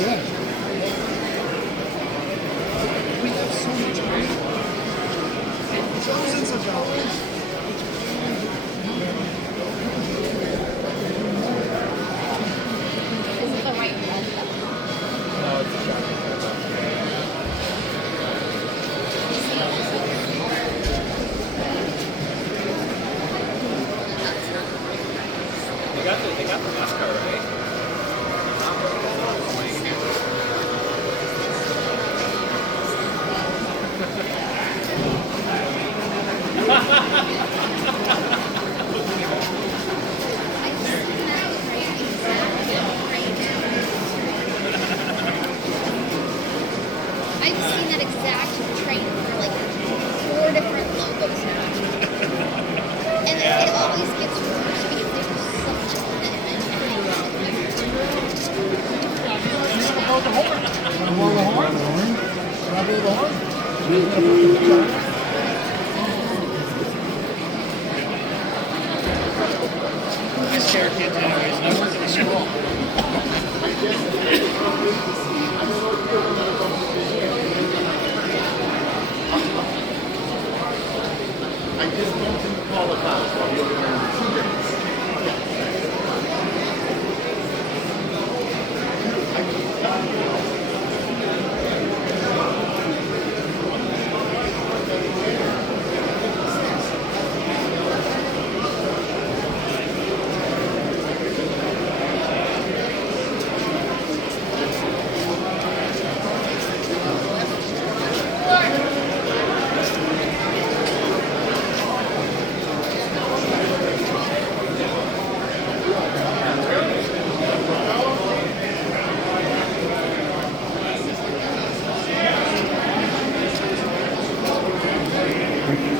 Yeah. We have so much money. Thousands of dollars. This is the right one. No, it's a shopping They got the bus car, right? I've seen that exact train for like 4 different logos now. And it always gets worse because there's such a image. Blow the horn. Blow the horn. Blow the horn.